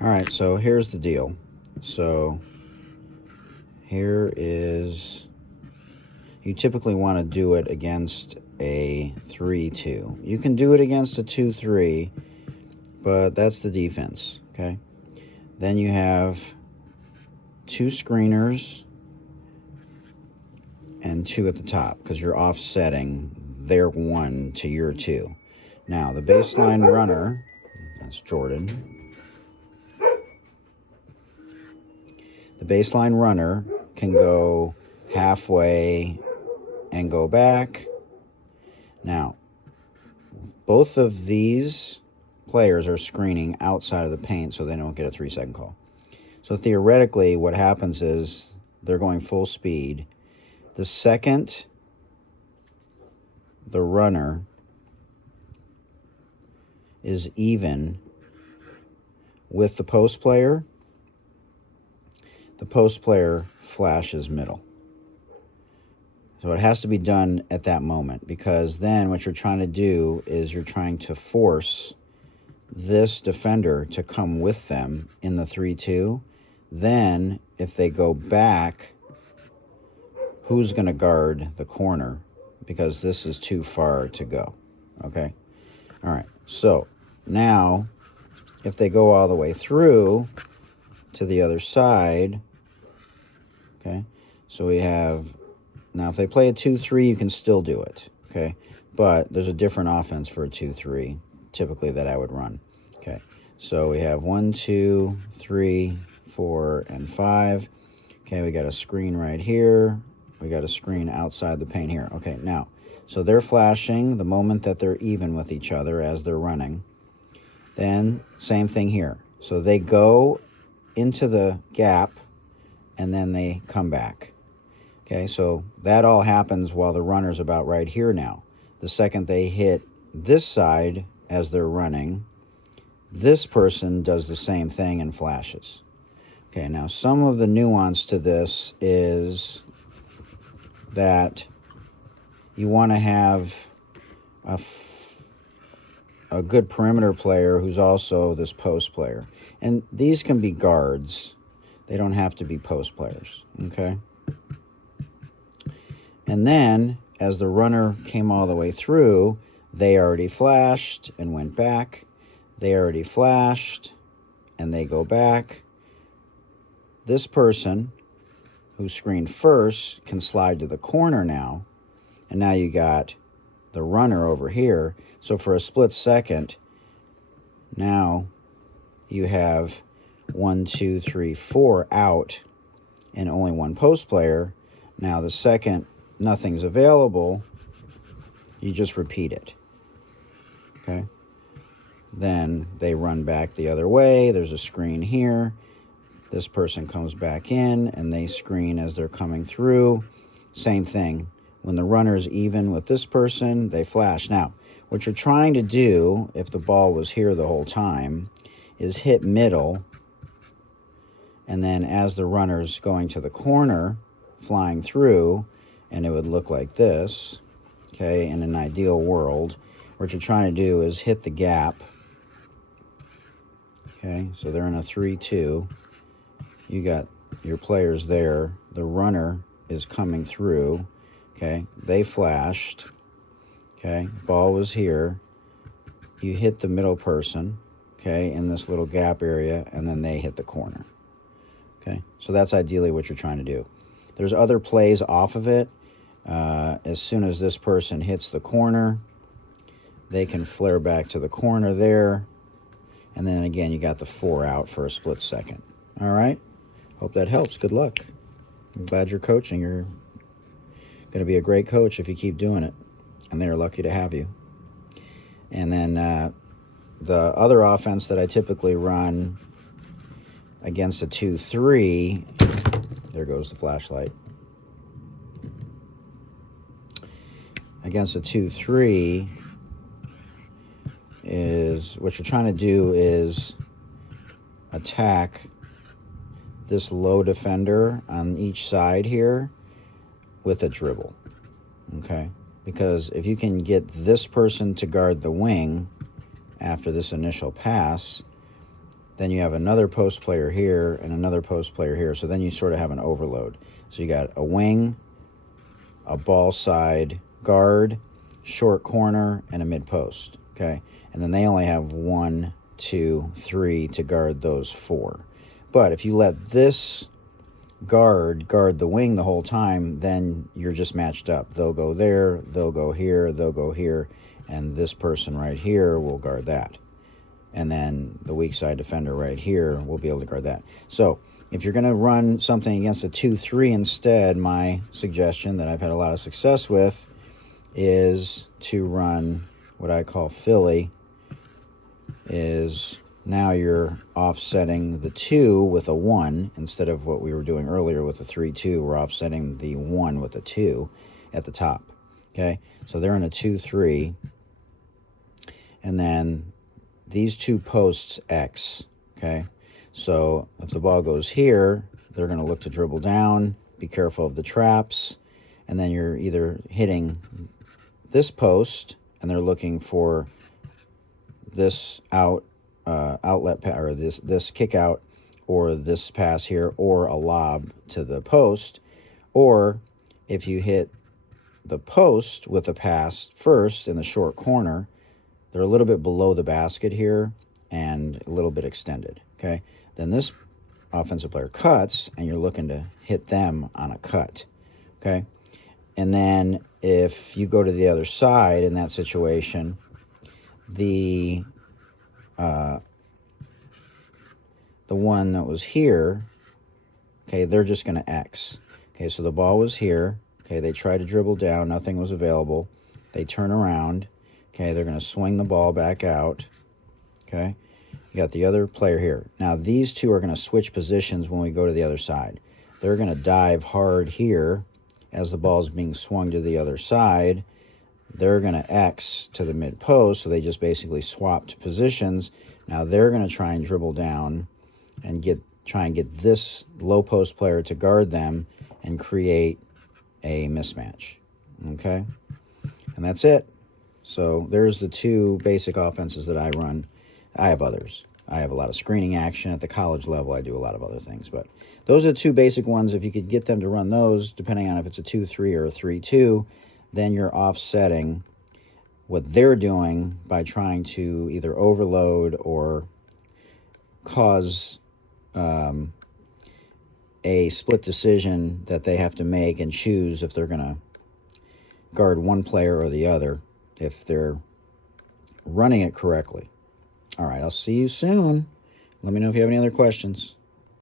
All right, so here's the deal. So here is, you typically want to do it against a 3-2. You can do it against a 2-3, but that's the defense, okay? Then you have 2 screeners and 2 at the top because you're offsetting their 1 to your 2. Now, the baseline runner, that's Jordan. The baseline runner can go halfway and go back. Now, both of these players are screening outside of the paint so they don't get a 3-second call. So theoretically, what happens is they're going full speed. The second the runner is even with the post player flashes middle. So it has to be done at that moment, because then what you're trying to do is you're trying to force this defender to come with them in the 3-2. Then if they go back, who's going to guard the corner? Because this is too far to go. Okay? All right. So now if they go all the way through to the other side, okay? So we have, now if they play a 2-3, you can still do it, okay? But there's a different offense for a 2-3, typically, that I would run, okay? So we have 1, 2, 3, 4, and 5. Okay, we got a screen right here. We got a screen outside the paint here. Okay, now, so they're flashing the moment that they're even with each other as they're running. Then, same thing here. So they go into the gap, and then they come back. Okay, so that all happens while the runner's about right here now. The second they hit this side as they're running, this person does the same thing and flashes. Okay, now some of the nuance to this is that you want to have a good perimeter player who's also this post player. And these can be guards. They don't have to be post players, okay? And then, as the runner came all the way through, they already flashed and went back. They already flashed, and they go back. This person, who screened first, can slide to the corner now. And now you got the runner over here. So for a split second, now you have 1, 2, 3, 4 out and only one post player. Now the second nothing's available, you just repeat it. Okay? Then they run back the other way. There's a screen here. This person comes back in and they screen as they're coming through. Same thing. When the runner's even with this person, they flash. Now, what you're trying to do, if the ball was here the whole time, is hit middle, and then as the runner's going to the corner, flying through, and it would look like this, okay, in an ideal world, what you're trying to do is hit the gap, okay, so they're in a 3-2, you got your players there, the runner is coming through, okay, they flashed, okay, ball was here, you hit the middle person, okay, in this little gap area, and then they hit the corner. Okay, so that's ideally what you're trying to do. There's other plays off of it. As soon as this person hits the corner, they can flare back to the corner there, and then again, you got the 4 out for a split second. All right, hope that helps. Good luck. I'm glad you're coaching. You're going to be a great coach if you keep doing it, and they're lucky to have you. And then the other offense that I typically run against a 2-3, there goes the flashlight. Against a 2-3 is, what you're trying to do is attack this low defender on each side here with a dribble, okay? Because if you can get this person to guard the wing after this initial pass, then you have another post player here and another post player here. So then you sort of have an overload. So you got a wing, a ball side guard, short corner, and a mid post. Okay, and then they only have 1, 2, 3 to guard those 4. But if you let this guard the wing the whole time, then you're just matched up. They'll go there, they'll go here, they'll go here, and this person right here will guard that. And then the weak side defender right here will be able to guard that. So if you're going to run something against a 2-3 instead, my suggestion that I've had a lot of success with is to run what I call Philly. Is now you're offsetting the 2 with a 1 instead of what we were doing earlier with the 3-2. We're offsetting the 1 with a 2 at the top. Okay, so they're in a 2-3, and then these 2 posts X. Okay, so if the ball goes here, they're going to look to dribble down. Be careful of the traps, and then you're either hitting this post, and they're looking for this outlet pass, or this kick out, or this pass here, or a lob to the post. Or if you hit the post with a pass first in the short corner, they're a little bit below the basket here and a little bit extended. Okay, then this offensive player cuts, and you're looking to hit them on a cut. Okay, and then if you go to the other side in that situation, the one that was here, okay, they're just going to X. Okay, so the ball was here. Okay, they tried to dribble down. Nothing was available. They turn around. Okay, they're going to swing the ball back out. Okay, you got the other player here. Now, these 2 are going to switch positions when we go to the other side. They're going to dive hard here as the ball is being swung to the other side. They're going to X to the mid post, so they just basically swapped positions. Now they're going to try and dribble down and try and get this low post player to guard them and create a mismatch. Okay, and that's it. So there's the 2 basic offenses that I run. I have others. I have a lot of screening action at the college level. I do a lot of other things, but those are the 2 basic ones. If you could get them to run those, depending on if it's a 2-3 or a 3-2, then you're offsetting what they're doing by trying to either overload or cause a split decision that they have to make and choose if they're going to guard one player or the other, if they're running it correctly. All right, I'll see you soon. Let me know if you have any other questions.